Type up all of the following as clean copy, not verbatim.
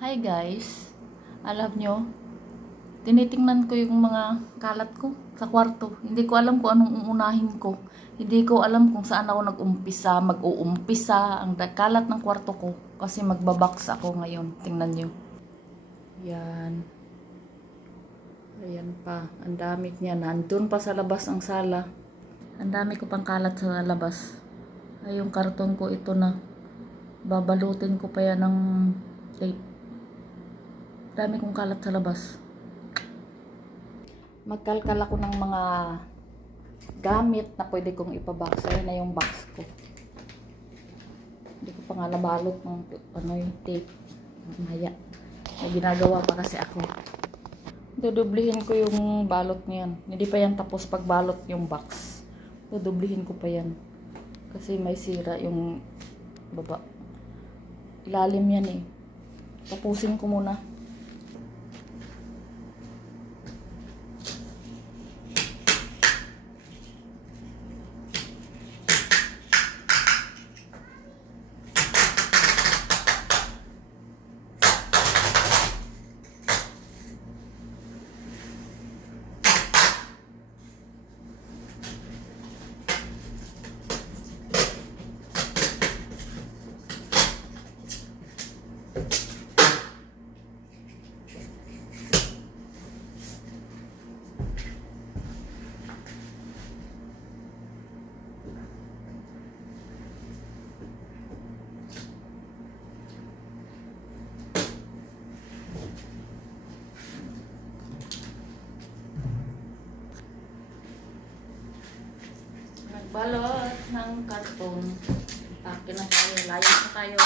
Hi guys, alam nyo, tinitingnan ko yung mga kalat ko sa kwarto. Hindi ko alam kung anong uunahin ko. Hindi ko alam kung saan ako mag-uumpisa ang kalat ng kwarto ko. Kasi magbabox ako ngayon. Tingnan nyo. Yan. Ayan pa. Ang dami niya. Nandun pa sa labas ang sala. Ang dami ko pang kalat sa labas. Ay, yung karton ko ito na. Babalutin ko pa yan ng tape. Dami kong kalat sa labas. Magkalkal ako ng mga gamit na pwede kong ipabox. Ayan na yung box ko. Hindi ko pa nga nabalot ng yung tape. Maya. May ginagawa pa kasi ako. Dudublihin ko yung balot niyan. Hindi pa yan tapos pagbalot yung box. Dudublihin ko pa yan. Kasi may sira yung baba. Ilalim yan eh. Tapusin ko muna. Balot ng karton. Akin na tayo. Layas na tayo.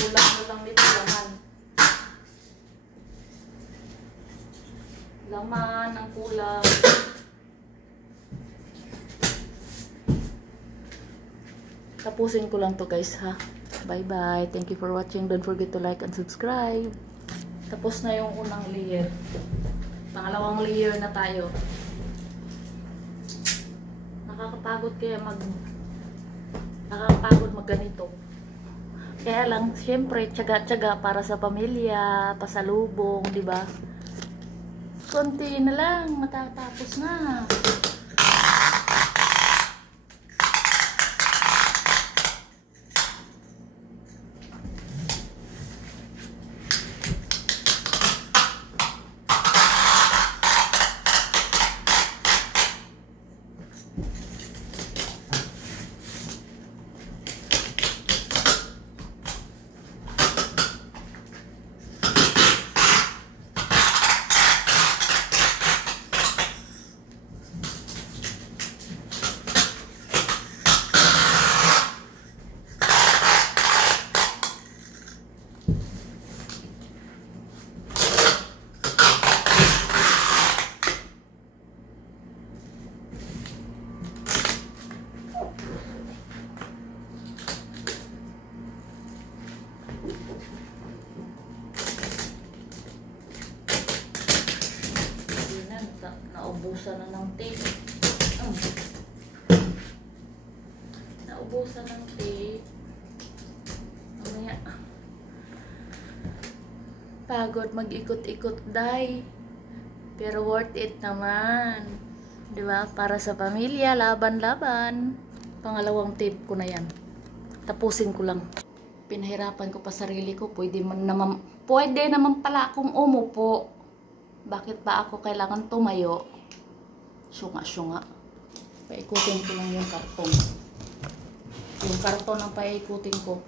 Kulang nito laman. Laman ang kulang. Tapusin ko lang to guys ha. Bye bye. Thank you for watching. Don't forget to like and subscribe. Tapos na yung unang layer. Pangalawang layer na tayo. Nakakapagod ganito. Kaya lang, syempre, tiyaga-tiyaga para sa pamilya, pasalubong, di ba? Konti na lang, matatapos na. Naubusan na ng tape. Naubusan ng tape. Mamaya. Pagod mag-ikot-ikot, day. Pero worth it naman. Diba? Para sa pamilya, laban-laban. Pangalawang tape ko na yan. Tapusin ko lang. Pinahirapan ko pa sarili ko. Pwede naman pala akong umupo. Bakit ba ako kailangan tumayo? Syunga-syunga. Paikutin ko lang yung karton. Yung karton ang paikutin ko.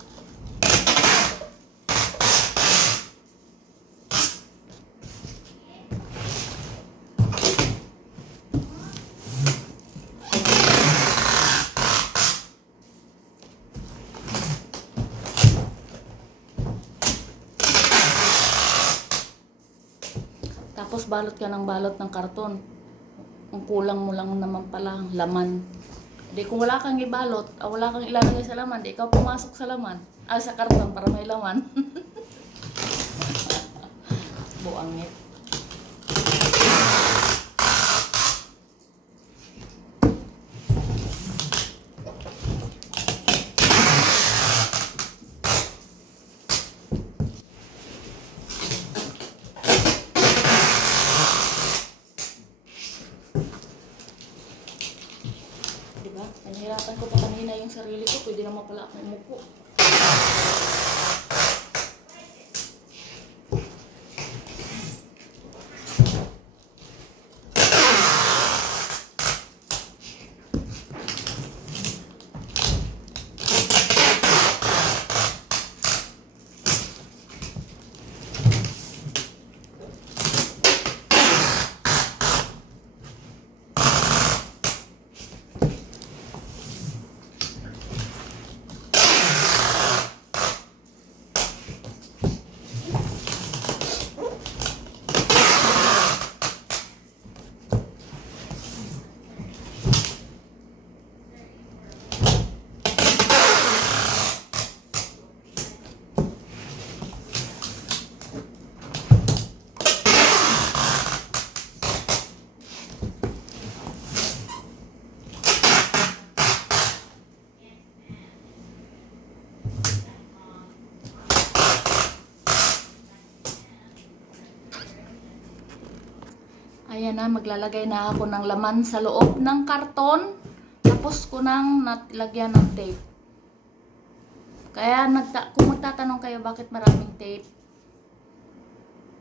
Tapos balot ka ng balot ng karton. Ang kulang mo lang naman pala ang laman. Di kung wala kang ibalot, wala kang ilalagay sa laman, di ikaw pumasok sa laman. Sa karton para may laman. Buangit. Diba? Nanghirapan ko pa kanina yung sarili ko. Pwede naman pala ako umupo. Ayan na, maglalagay na ako ng laman sa loob ng karton. Tapos ko nang lagyan ng tape. Kaya kung magtatanong kayo bakit maraming tape,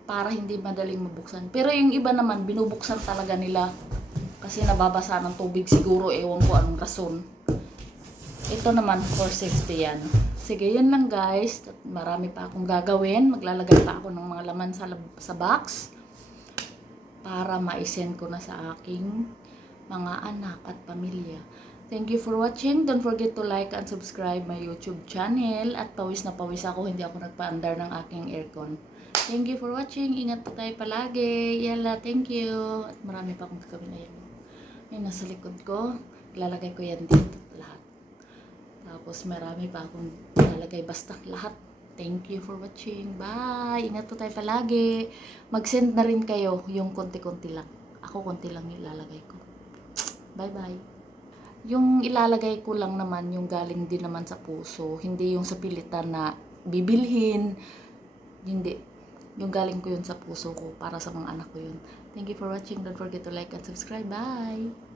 para hindi madaling mabuksan. Pero yung iba naman, binubuksan talaga nila. Kasi nababasa ng tubig siguro, ewan ko anong rason. Ito naman for safety yan. Sige, yun lang guys. Marami pa akong gagawin. Maglalagay pa ako ng mga laman sa box. Para ma-send ko na sa aking mga anak at pamilya. Thank you for watching. Don't forget to like and subscribe my YouTube channel. At pawis na pawis ako, hindi ako nagpa-andar ng aking aircon. Thank you for watching. Ingat po tayo palagi. Yala, thank you. At marami pa akong gagawin. Ayan. Yung nasa likod ko, ilalagay ko yan dito lahat. Tapos marami pa akong ilalagay basta lahat. Thank you for watching. Bye! Ingat po tayo palagi. Mag-send na rin kayo yung konti-konti lang. Ako konti lang ilalagay ko. Bye-bye. Yung ilalagay ko lang naman, yung galing din naman sa puso. Hindi yung sa pilitan na bibilhin. Hindi. Yung galing ko yun sa puso ko para sa mga anak ko yun. Thank you for watching. Don't forget to like and subscribe. Bye!